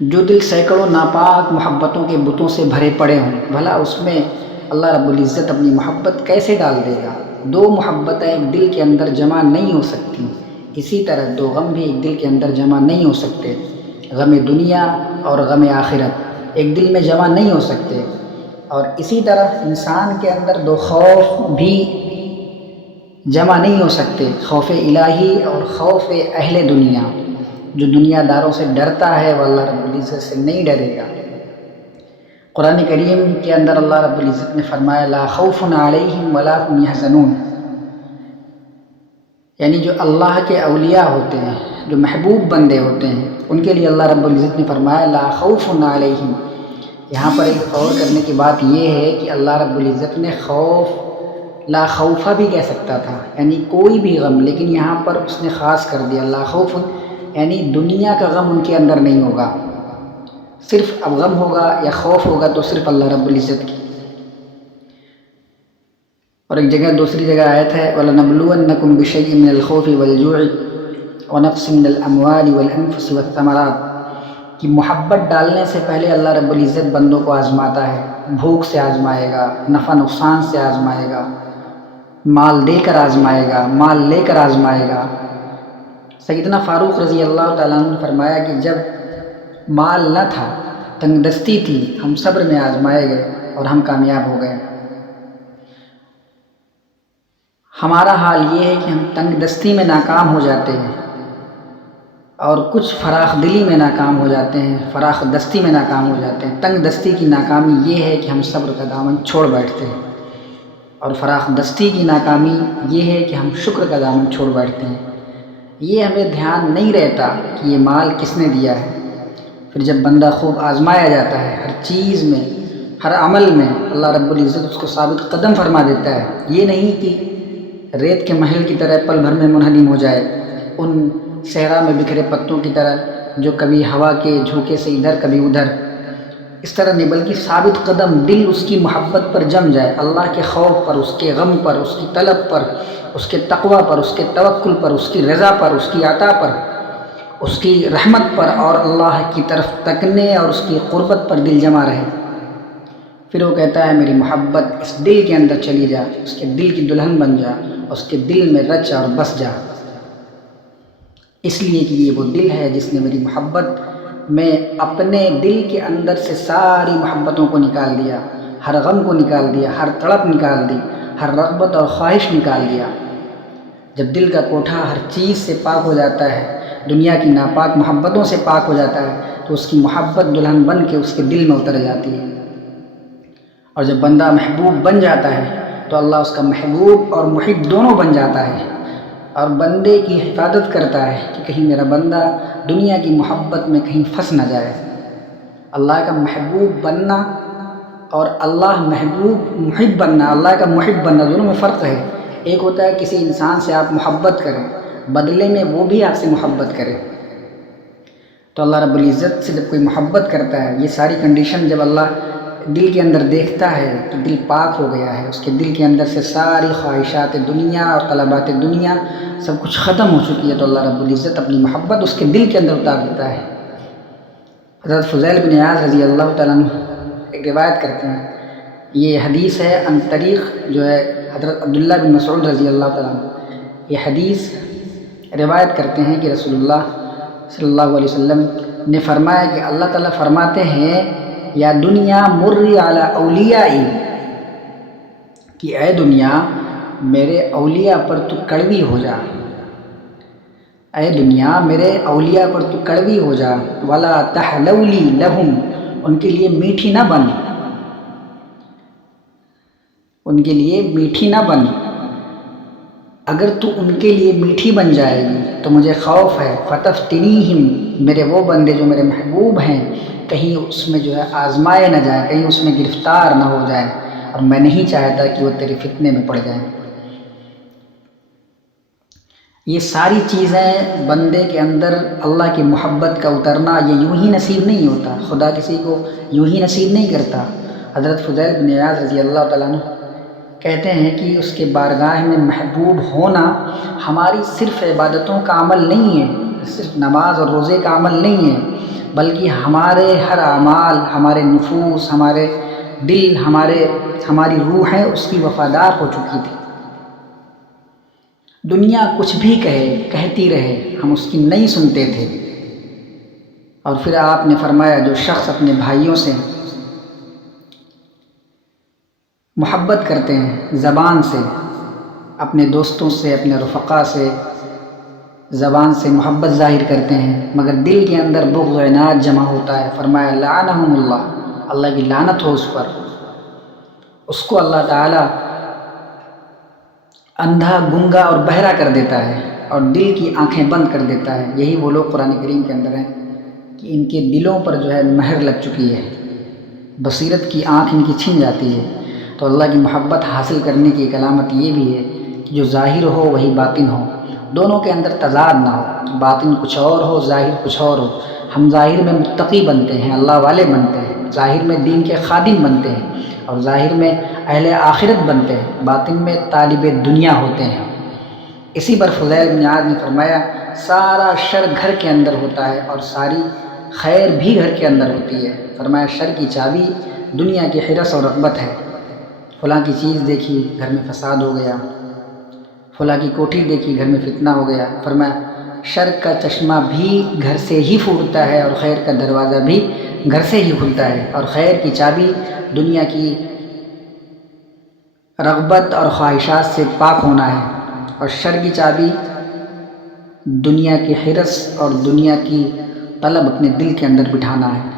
جو دل سینکڑوں ناپاک محبتوں کے بتوں سے بھرے پڑے ہوں، بھلا اس میں اللہ رب العزت اپنی محبت کیسے ڈال دے گا؟ دو محبتیں ایک دل کے اندر جمع نہیں ہو سکتی، اسی طرح دو غم بھی ایک دل کے اندر جمع نہیں ہو سکتے۔ غم دنیا اور غم آخرت ایک دل میں جمع نہیں ہو سکتے، اور اسی طرح انسان کے اندر دو خوف بھی جمع نہیں ہو سکتے، خوف الہی اور خوف اہل دنیا۔ جو دنیا داروں سے ڈرتا ہے وہ اللہ رب العزت سے نہیں ڈرے گا۔ قرآن کریم کے اندر اللہ رب العزت نے فرمایا لا خوف علیہم ولا هم یحزنون، یعنی جو اللہ کے اولیاء ہوتے ہیں، جو محبوب بندے ہوتے ہیں، ان کے لیے اللہ رب العزت نے فرمایا لا خوف علیہم۔ یہاں پر ایک غور کرنے کی بات یہ ہے کہ اللہ رب العزت نے خوف لا خوفہ بھی کہہ سکتا تھا، یعنی کوئی بھی غم، لیکن یہاں پر اس نے خاص کر دیا لا خوف، یعنی دنیا کا غم ان کے اندر نہیں ہوگا، صرف اب غم ہوگا یا خوف ہوگا تو صرف اللہ رب العزت کی۔ اور ایک جگہ دوسری جگہ آیت ہے وَلَنَبْلُوَنَّكُمْ بِشَيْءٍ مِّنَ الْخَوْفِ وَالْجُوعِ وَنَقْصٍ مِّنَ الْأَمْوَالِ وَالْأَنفُسِ وَالثَّمَرَاتِ، کہ محبت ڈالنے سے پہلے اللہ رب العزت بندوں کو آزماتا ہے، بھوک سے آزمائے گا، نفع نقصان سے آزمائے گا، مال دے کر آزمائے گا، مال لے کر آزمائے گا۔ سیدنا فاروق رضی اللہ تعالیٰ عنہ نے فرمایا کہ جب مال نہ تھا، تنگ دستی تھی، ہم صبر میں آزمائے گئے اور ہم کامیاب ہو گئے۔ ہمارا حال یہ ہے کہ ہم تنگ دستی میں ناکام ہو جاتے ہیں اور کچھ فراخ دلی میں ناکام ہو جاتے ہیں، فراخ دستی میں ناکام ہو جاتے ہیں۔ تنگ دستی کی ناکامی یہ ہے کہ ہم صبر کا دامن چھوڑ بیٹھتے ہیں، اور فراخ دستی کی ناکامی یہ ہے کہ ہم شکر کا دامن چھوڑ بیٹھتے ہیں۔ یہ ہمیں دھیان نہیں رہتا کہ یہ مال کس نے دیا ہے۔ پھر جب بندہ خوب آزمایا جاتا ہے، ہر چیز میں، ہر عمل میں اللہ رب العزت اس کو ثابت قدم فرما دیتا ہے۔ یہ نہیں کہ ریت کے محل کی طرح پل بھر میں منہدم ہو جائے، ان صحرا میں بکھرے پتوں کی طرح جو کبھی ہوا کے جھونکے سے ادھر کبھی ادھر، اس طرح نہیں، بلکہ ثابت قدم دل اس کی محبت پر جم جائے، اللہ کے خوف پر، اس کے غم پر، اس کی طلب پر، اس کے تقوی پر، اس کے توکل پر، اس کی رضا پر، اس کی عطا پر، اس کی رحمت پر، اور اللہ کی طرف تکنے اور اس کی قربت پر دل جمع رہے۔ پھر وہ کہتا ہے میری محبت اس دل کے اندر چلی جا، اس کے دل کی دلہن بن جا، اس کے دل میں رچ اور بس جا، اس لیے کہ یہ وہ دل ہے جس نے میری محبت میں اپنے دل کے اندر سے ساری محبتوں کو نکال دیا، ہر غم کو نکال دیا، ہر تڑپ نکال دی، ہر رغبت اور خواہش نکال دیا۔ جب دل کا کوٹھا ہر چیز سے پاک ہو جاتا ہے، دنیا کی ناپاک محبتوں سے پاک ہو جاتا ہے، تو اس کی محبت دلہن بن کے اس کے دل میں اتر جاتی ہے۔ اور جب بندہ محبوب بن جاتا ہے تو اللہ اس کا محبوب اور محب دونوں بن جاتا ہے، اور بندے کی حفاظت کرتا ہے کہ کہیں میرا بندہ دنیا کی محبت میں کہیں پھنس نہ جائے۔ اللہ کا محبوب بننا اور اللہ محبوب محب بننا، اللہ کا محب بننا، دونوں میں فرق ہے۔ ایک ہوتا ہے کسی انسان سے آپ محبت کریں، بدلے میں وہ بھی آپ سے محبت کرے۔ تو اللہ رب العزت سے جب کوئی محبت کرتا ہے، یہ ساری کنڈیشن جب اللہ دل کے اندر دیکھتا ہے تو دل پاک ہو گیا ہے، اس کے دل کے اندر سے ساری خواہشات دنیا اور طلبات دنیا سب کچھ ختم ہو چکی ہے، تو اللہ رب العزت اپنی محبت اس کے دل کے اندر اتار دیتا ہے۔ حضرت فضیل بن عیاض رضی اللہ تعالیٰ عنہ ایک روایت کرتے ہیں، یہ حدیث ہے عن طریق جو ہے حضرت عبداللہ بن مسعود رضی اللہ تعالیٰ عنہ، یہ حدیث روایت کرتے ہیں کہ رسول اللہ صلی اللہ علیہ وسلم نے فرمایا کہ اللہ تعالیٰ فرماتے ہیں یا دنیا مری علی اولیائی، کہ اے دنیا میرے اولیاء پر تو کڑوی ہو جا، اے دنیا میرے اولیاء پر تو کڑوی ہو جا، ولا تحلولی لہم، ان کے لیے میٹھی نہ بن، ان کے لیے میٹھی نہ بن، اگر تو ان کے لیے میٹھی بن جائے گی تو مجھے خوف ہے فتفتنیہم، میرے وہ بندے جو میرے محبوب ہیں کہیں اس میں جو ہے آزمائے نہ جائیں، کہیں اس میں گرفتار نہ ہو جائیں، اور میں نہیں چاہتا کہ وہ تیرے فتنے میں پڑ جائیں۔ یہ ساری چیزیں بندے کے اندر اللہ کی محبت کا اترنا یہ یوں ہی نصیب نہیں ہوتا، خدا کسی کو یوں ہی نصیب نہیں کرتا۔ حضرت فضیل بن عیاض رضی اللہ تعالیٰ عنہ کہتے ہیں کہ اس کے بارگاہ میں محبوب ہونا ہماری صرف عبادتوں کا عمل نہیں ہے، صرف نماز اور روزے کا عمل نہیں ہے، بلکہ ہمارے ہر اعمال، ہمارے نفوس، ہمارے دل، ہماری روحیں اس کی وفادار ہو چکی تھی۔ دنیا کچھ بھی کہتی رہے، ہم اس کی نہیں سنتے تھے۔ اور پھر آپ نے فرمایا جو شخص اپنے بھائیوں سے محبت کرتے ہیں زبان سے، اپنے دوستوں سے، اپنے رفقا سے زبان سے محبت ظاہر کرتے ہیں مگر دل کے اندر بغض و عناد جمع ہوتا ہے، فرمایا لعنہم اللہ، اللہ کی لعنت ہو اس پر، اس کو اللہ تعالی اندھا، گنگا اور بہرا کر دیتا ہے اور دل کی آنکھیں بند کر دیتا ہے۔ یہی وہ لوگ قرآن کریم کے اندر ہیں کہ ان کے دلوں پر جو ہے مہر لگ چکی ہے، بصیرت کی آنکھ ان کی چھن جاتی ہے۔ تو اللہ کی محبت حاصل کرنے کی ایک علامت یہ بھی ہے کہ جو ظاہر ہو وہی باطن ہو، دونوں کے اندر تضاد نہ ہو، باطن کچھ اور ہو، ظاہر کچھ اور ہو۔ ہم ظاہر میں متقی بنتے ہیں، اللہ والے بنتے ہیں، ظاہر میں دین کے خادم بنتے ہیں اور ظاہر میں اہل آخرت بنتے ہیں، باطن میں طالب دنیا ہوتے ہیں۔ اسی پر فضیل بن عیاض نے فرمایا سارا شر گھر کے اندر ہوتا ہے اور ساری خیر بھی گھر کے اندر ہوتی ہے۔ فرمایا شر کی چابی دنیا کی حرص اور رغبت ہے، فلاں کی چیز دیکھی گھر میں فساد ہو گیا، فلاں کی کوٹھی دیکھی گھر میں فتنہ ہو گیا۔ فرمایا شر کا چشمہ بھی گھر سے ہی پھوٹتا ہے اور خیر کا دروازہ بھی گھر سے ہی کھلتا ہے، اور خیر کی چابی دنیا کی رغبت اور خواہشات سے پاک ہونا ہے، اور شر کی چابی دنیا کی حرص اور دنیا کی طلب اپنے دل کے اندر بٹھانا ہے۔